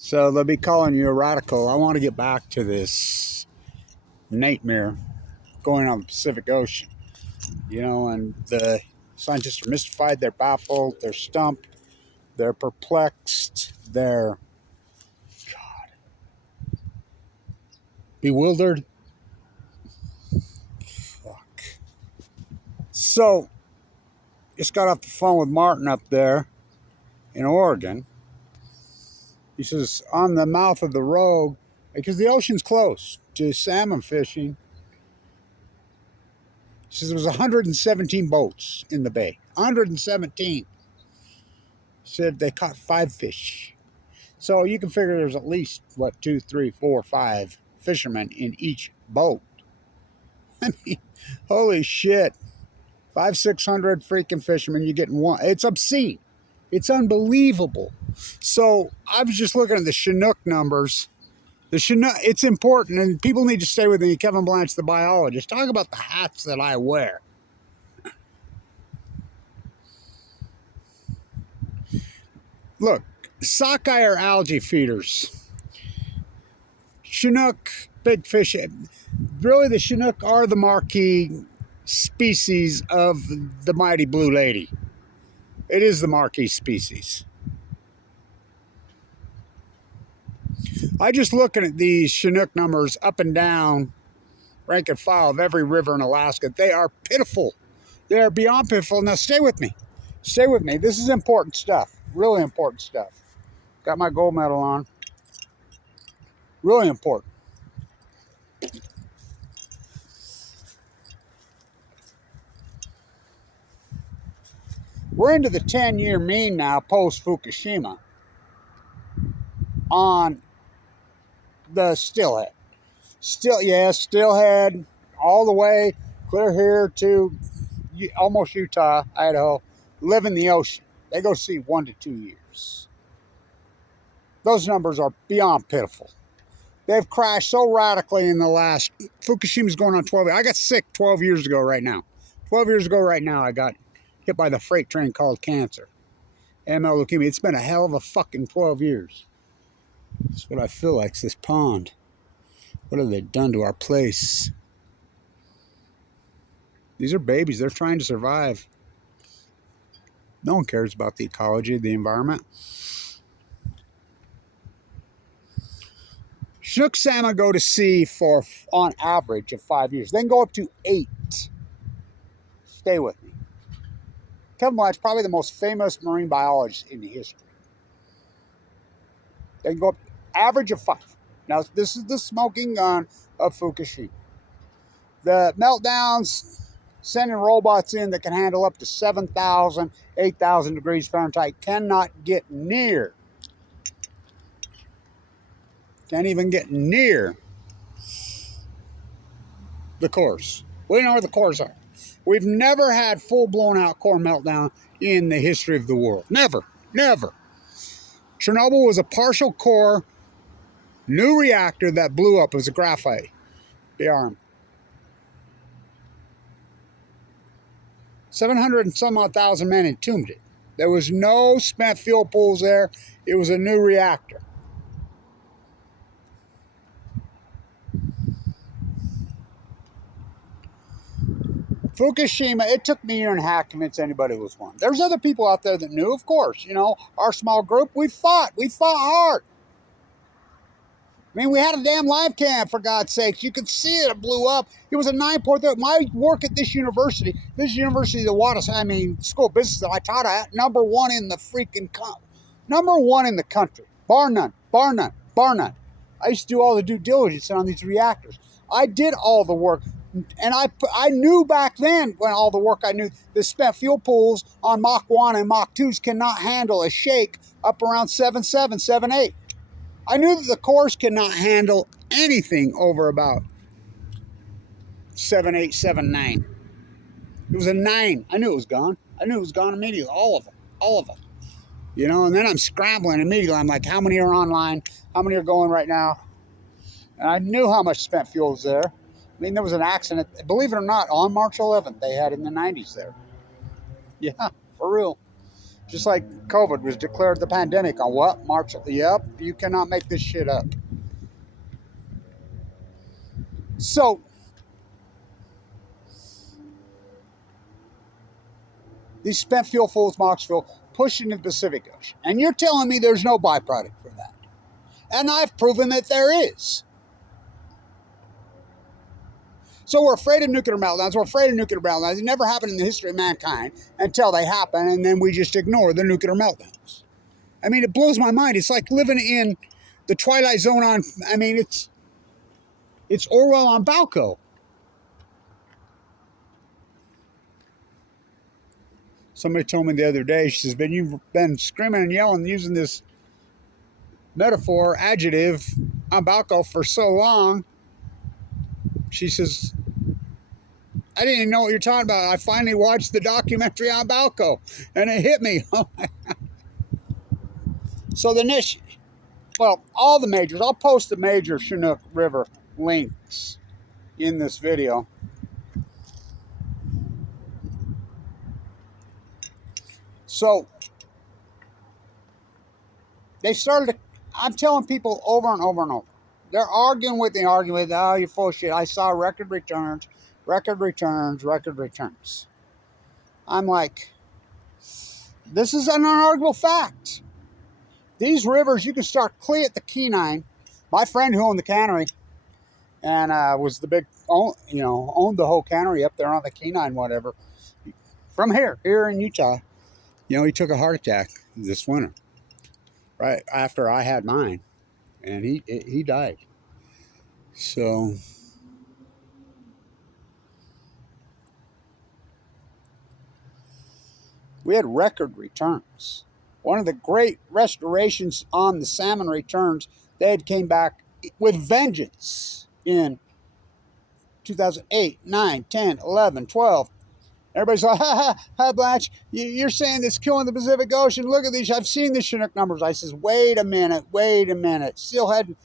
So they'll be calling you a radical. I want to get back to this nightmare going on the Pacific Ocean. You know, and the scientists are mystified, they're baffled, they're stumped, they're perplexed, they're bewildered. Fuck. So, just got off the phone with Martin up there in Oregon. He says, on the mouth of the Rogue, because the ocean's close to salmon fishing, he says there was 117 boats in the bay. 117. He said they caught 5 fish. So you can figure there's at least, 2, 3, 4, 5 fishermen in each boat. I mean, holy shit. 500, 600 freaking fishermen, you're getting one. It's obscene. It's unbelievable. So I was just looking at the Chinook numbers. The Chinook, it's important, and people need to stay with me. Kevin Blanch, the biologist. Talk about the hats that I wear. Look, sockeye are algae feeders. Chinook, big fish. Really, the Chinook are the marquee species of the mighty blue lady. It is the marquee species. I just looking at these Chinook numbers up and down, rank and file of every river in Alaska. They are pitiful. They are beyond pitiful. Now stay with me. Stay with me. This is important stuff. Really important stuff. Got my gold medal on. Really important. We're into the 10-year mean now, post-Fukushima, on the stillhead. Stillhead, all the way clear here to almost Utah, Idaho, live in the ocean. They go see 1 to 2 years. Those numbers are beyond pitiful. They've crashed so radically in the last, Fukushima's going on 12 years. I got sick 12 years ago right now. 12 years ago right now, I got hit by the freight train called cancer. AML leukemia. It's been a hell of a fucking 12 years. That's what I feel like, it's this pond. What have they done to our place? These are babies. They're trying to survive. No one cares about the ecology of the environment. Chinook salmon go to sea for, on average, of 5 years. They can go up to 8. Stay with me. Kevin Blanch, probably the most famous marine biologist in history. They can go up average of 5. Now, this is the smoking gun of Fukushima. The meltdowns, sending robots in that can handle up to 7,000, 8,000 degrees Fahrenheit, cannot get near. Can't even get near the cores. We know where the cores are. We've never had full-blown out core meltdown in the history of the world. Never. Never. Chernobyl was a partial core new reactor that blew up. It was a graphite BRM. 700 and some odd thousand men entombed it. There was no spent fuel pools there. It was a new reactor. Fukushima, it took me a year and a half to convince anybody was one. There's other people out there that knew, of course. You know, our small group, we fought. We fought hard. I mean, we had a damn live cam, for God's sakes. You could see it blew up. It was a 9.3. My work at this university, the water, school of business that I taught at, number 1 in the freaking number 1 in the country. Bar none, bar none, bar none. I used to do all the due diligence on these reactors. I did all the work. And I knew back then, when all the work I knew, the spent fuel pools on Mach 1 and Mach 2s cannot handle a shake up around 7.7, 7.8. I knew that the cores cannot handle anything over about 7.8, 7.9. It was a 9. I knew it was gone. I knew it was gone immediately. All of them. All of them. You know, and then I'm scrambling immediately. I'm like, how many are online? How many are going right now? And I knew how much spent fuel was there. I mean, there was an accident, believe it or not, on March 11th. They had in the 90s there. Yeah, for real. Just like COVID was declared the pandemic on what? March. Yep, you cannot make this shit up. So, these spent fuel fuels, MOX fuel, pushed into the Pacific Ocean. And you're telling me there's no byproduct for that. And I've proven that there is. So we're afraid of nuclear meltdowns. We're afraid of nuclear meltdowns. It never happened in the history of mankind until they happen, and then we just ignore the nuclear meltdowns. I mean, it blows my mind. It's like living in the Twilight Zone on, I mean, it's Orwell on Balco. Somebody told me the other day, she says, "Ben, you've been screaming and yelling using this metaphor, adjective on Balco for so long." She says, "I didn't even know what you're talking about. I finally watched the documentary on Balco, and it hit me." So the niche, well, all the majors, I'll post the major Chinook River links in this video. So they started to, I'm telling people over and over and over. They're arguing with me, oh, you're full of shit. I saw record returns, record returns, record returns. I'm like, this is an unarguable fact. These rivers, you can start clear at the Kenai. My friend who owned the cannery and was the big, owned the whole cannery up there on the Kenai, whatever. From here in Utah, he took a heart attack this winter, right after I had mine, and he died. So we had record returns. One of the great restorations on the salmon returns, they had came back with vengeance in 2008, 9, 10, 11, 12. Everybody's like, ha, Blanch, you're saying it's killing the Pacific Ocean. Look at these. I've seen the Chinook numbers. I says, wait a minute. Steelhead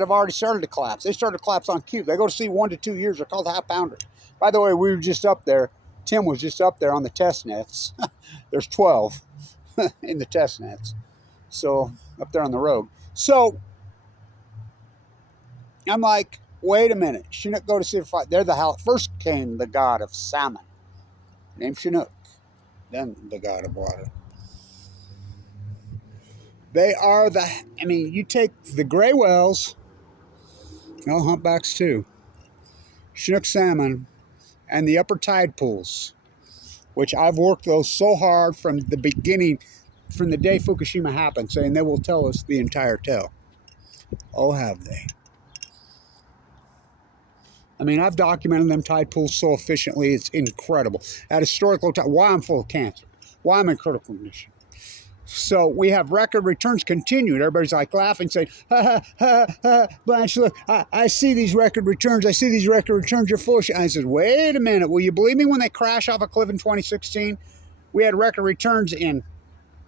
have already started to collapse. They started to collapse on cube. They go to sea 1 to 2 years. They're called half-pounders. By the way, we were just up there. Tim was just up there on the test nets. There's 12 in the test nets. So, up there on the road. So, I'm like, wait a minute. Chinook go to sea for fight. They're first came the god of salmon, named Chinook. Then the god of water. They are you take the gray whales, humpbacks too, Chinook salmon, and the upper tide pools, which I've worked those so hard from the beginning, from the day Fukushima happened, saying they will tell us the entire tale. Oh, have they? I mean, I've documented them tide pools so efficiently, it's incredible. At historical time, why I'm full of cancer, why I'm in critical condition. So we have record returns continued. Everybody's like laughing, saying, Blanch, look, I see these record returns. I see these record returns. You're full of shit. I said, wait a minute. Will you believe me when they crash off a cliff in 2016? We had record returns in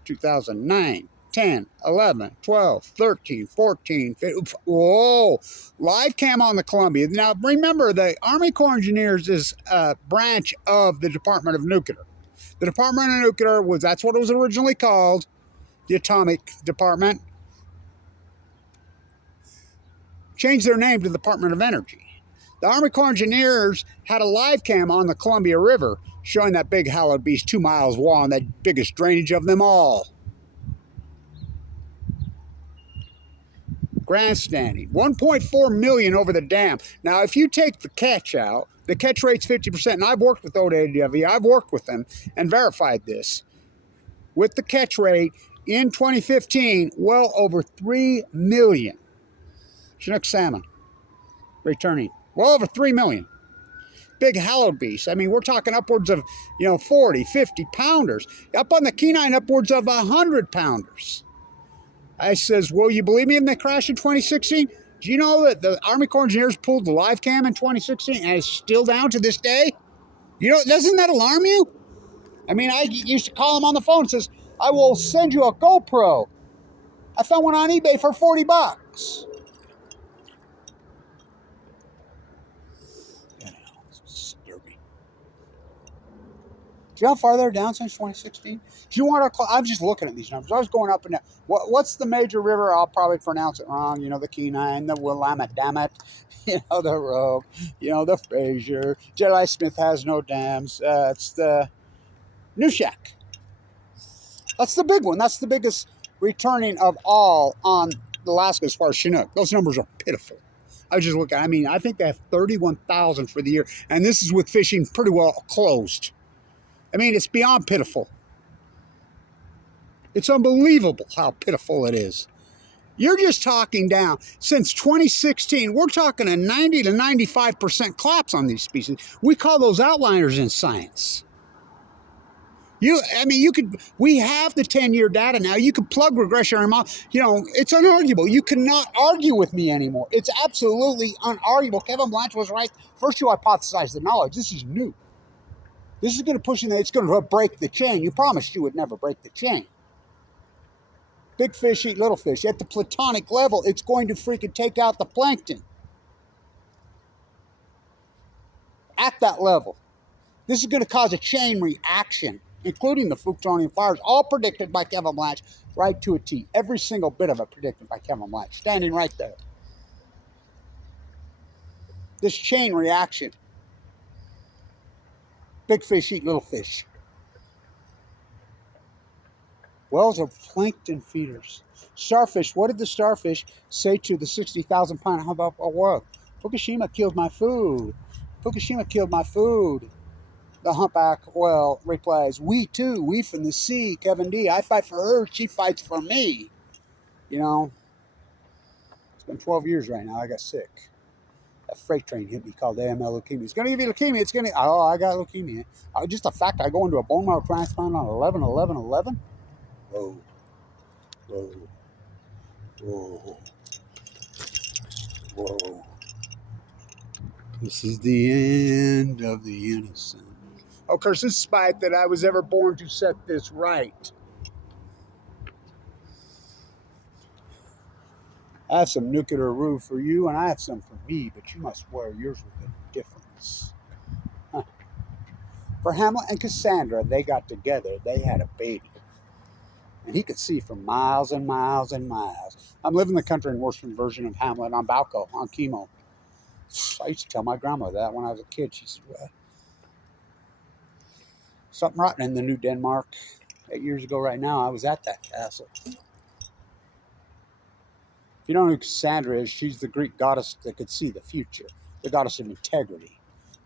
2009, 10, 11, 12, 13, 14, 15. Whoa, live cam on the Columbia. Now, remember, the Army Corps of Engineers is a branch of the Department of Nuclear. The Department of Nuclear that's what it was originally called, the Atomic Department. Changed their name to the Department of Energy. The Army Corps of Engineers had a live cam on the Columbia River showing that big hallowed beast 2 miles long, that biggest drainage of them all. Grandstanding. 1.4 million over the dam. Now, if you take the catch out, the catch rate's 50%, and I've worked with OWW, I've worked with them and verified this. With the catch rate in 2015, well over 3 million Chinook salmon returning. Well over 3 million. Big hallowed beasts. I mean, we're talking upwards of, 40, 50 pounders. Up on the Kenai, upwards of 100 pounders. I says, will you believe me when they crashed in 2016? Do you know that the Army Corps of Engineers pulled the live cam in 2016 and it's still down to this day? Doesn't that alarm you? I mean, I used to call them on the phone and says, I will send you a GoPro. I found one on eBay for $40. Disturbing. Do you know how far they're down since 2016? Do you want to? I'm just looking at these numbers. I was going up and down. What's the major river? I'll probably pronounce it wrong. You know, the Kenai, the Willamette, you know, the Rogue, you know, the Fraser. Jedi Smith has no dams. It's the Newshak. That's the big one. That's the biggest returning of all on Alaska as far as Chinook. Those numbers are pitiful. I was just looking. I mean, I think they have 31,000 for the year, and this is with fishing pretty well closed. I mean, it's beyond pitiful. It's unbelievable how pitiful it is. You're just talking down. Since 2016, we're talking a 90 to 95% collapse on these species. We call those outliers in science. We have the 10-year data now. You can plug regression model. You know, it's unarguable. You cannot argue with me anymore. It's absolutely unarguable. Kevin Blanch was right. First, you hypothesized the knowledge. This is new. This is going to push in. It's going to break the chain. You promised you would never break the chain. Big fish eat little fish. At the platonic level, it's going to freaking take out the plankton. At that level. This is going to cause a chain reaction, including the Fukushima fires, all predicted by Kevin Blanch, right to a T. Every single bit of it predicted by Kevin Blanch, standing right there. This chain reaction. Big fish eat little fish. Wells are plankton feeders. Starfish, what did the starfish say to the 60,000 pound? How about a world? Fukushima killed my food. Fukushima killed my food. The humpback whale replies, we too, we from the sea, Kevin D. I fight for her, she fights for me. You know, it's been 12 years right now. I got sick. A freight train hit me called AML leukemia. It's going to give you leukemia. It's going to, oh, I got leukemia. Just the fact I go into a bone marrow transplant on 11/11/11. Whoa. Whoa. Whoa. Whoa. This is the end of the innocent. Oh, curse and spite that I was ever born to set this right. I have some nuclear rule for you, and I have some for me, but you must wear yours with a difference. Huh. For Hamlet and Cassandra, they got together. They had a baby. And he could see for miles and miles and miles. I'm living the country and western version of Hamlet on Balco, on chemo. I used to tell my grandma that when I was a kid. She said, well, something rotten in the New Denmark. 8 years ago right now, I was at that castle. If you don't know who Cassandra is, she's the Greek goddess that could see the future, the goddess of integrity.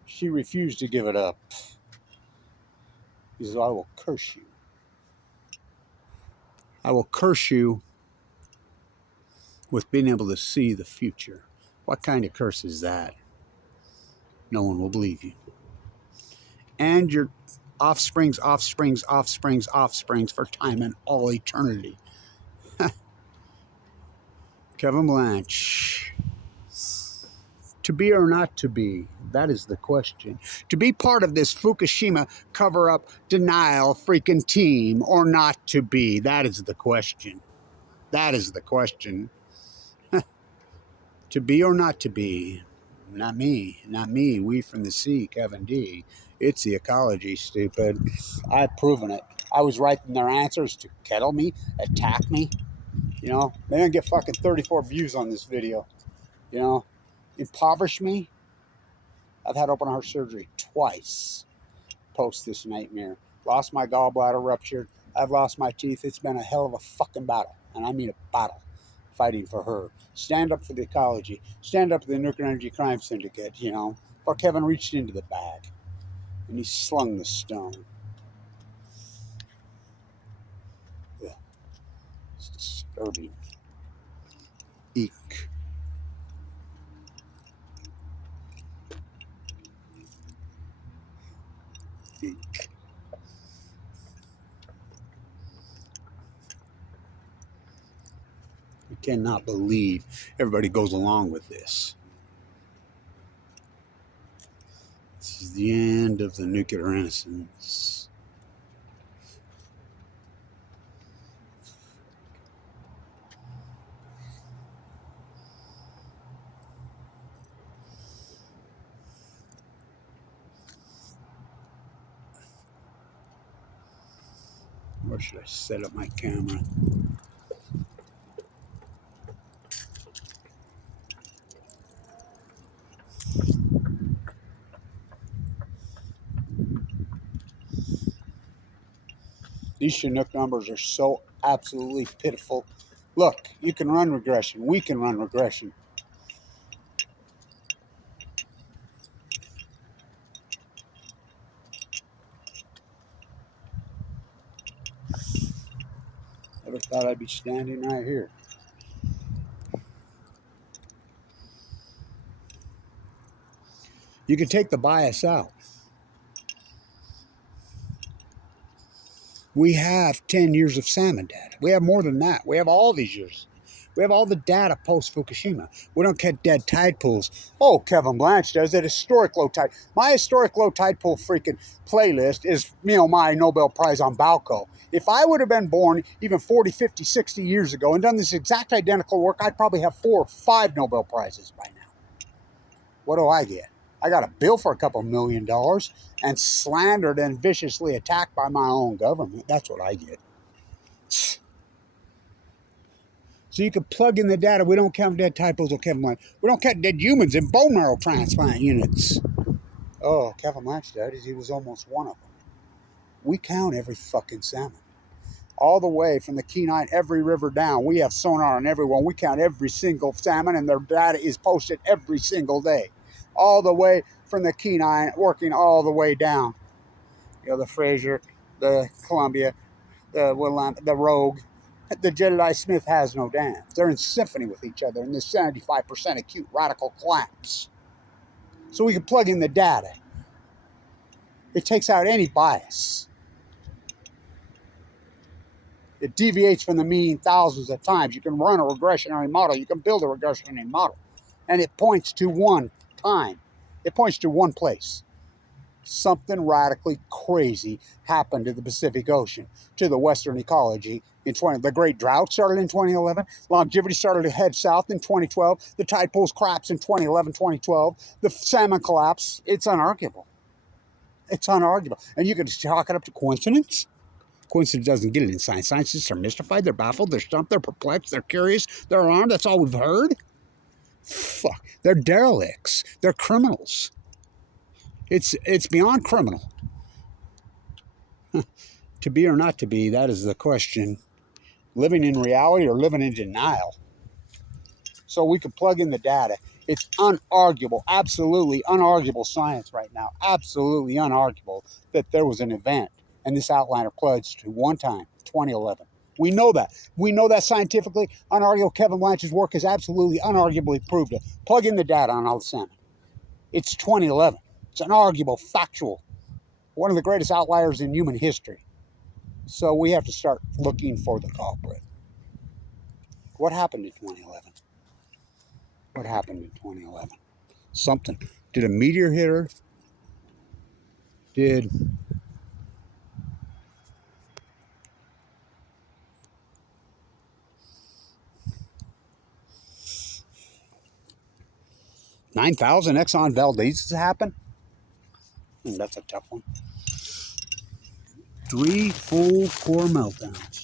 She refused to give it up. He says, I will curse you. I will curse you with being able to see the future. What kind of curse is that? No one will believe you. And your offsprings, offsprings, offsprings, offsprings for time and all eternity. Kevin Blanch. To be or not to be, that is the question. To be part of this Fukushima cover-up denial freaking team or not to be, that is the question. That is the question. To be or not to be. Not me. Not me. We from the sea, Kevin D. It's the ecology, stupid. I've proven it. I was right in their answers to kettle me, attack me. You know, they didn't get fucking 34 views on this video. You know, impoverish me. I've had open heart surgery twice post this nightmare. Lost my gallbladder, ruptured. I've lost my teeth. It's been a hell of a fucking battle. And I mean a battle. Fighting for her. Stand up for the ecology. Stand up for the Nuclear Energy Crime Syndicate, you know. Or Kevin reached into the bag. And he slung the stone. Yeah. It's disturbing. Eek. Eek. I cannot believe everybody goes along with this. This is the end of the nuclear innocence. Where should I set up my camera? These Chinook numbers are so absolutely pitiful. Look, you can run regression. We can run regression. Never thought I'd be standing right here. You can take the bias out. We have 10 years of salmon data. We have more than that. We have all these years. We have all the data post-Fukushima. We don't get dead tide pools. Oh, Kevin Blanch does it. Historic low tide. My historic low tide pool freaking playlist is, my Nobel Prize on Balco. If I would have been born even 40, 50, 60 years ago and done this exact identical work, I'd probably have 4 or 5 Nobel Prizes by now. What do I get? I got a bill for a couple $1 million and slandered and viciously attacked by my own government. That's what I get. So you can plug in the data. We don't count dead tide pools or Kevin Blanch. We don't count dead humans in bone marrow transplant units. Oh, Kevin Blanch died. He was almost one of them. We count every fucking salmon. All the way from the Kenai, every river down. We have sonar on everyone. We count every single salmon, and their data is posted every single day. All the way from the Kenai, working all the way down. The Fraser, the Columbia, the Willamette, the Rogue. The Jedediah Smith has no dams. They're in symphony with each other in this 75% acute radical collapse. So we can plug in the data. It takes out any bias. It deviates from the mean thousands of times. You can run a regressionary model. You can build a regressionary model. And it points to one time. It points to one place. Something radically crazy happened to the Pacific Ocean, to the Western ecology in the Great Drought started in 2011. Longevity started to head south in 2012. The tide pools collapsed in 2011, 2012. The salmon collapse. It's unarguable. It's unarguable. And you can chalk it up to coincidence. Coincidence doesn't get it in science. Scientists are mystified. They're baffled. They're stumped. They're perplexed. They're curious. They're alarmed. That's all we've heard. Fuck. They're derelicts. They're criminals. It's beyond criminal. To be or not to be, that is the question. Living in reality or living in denial. So we can plug in the data. It's unarguable, absolutely unarguable science right now. Absolutely unarguable that there was an event and this outliner pledged to one time, 2011. We know that. We know that scientifically. Unarguable. Kevin Blanch's work has absolutely unarguably proved it. Plug in the data on all the salmon. It's 2011. It's unarguable, factual. One of the greatest outliers in human history. So we have to start looking for the culprit. What happened in 2011? What happened in 2011? Something. Did a meteor hit Earth? Did $9,000 Exxon Valdez happen? That's a tough one. 3 full core meltdowns.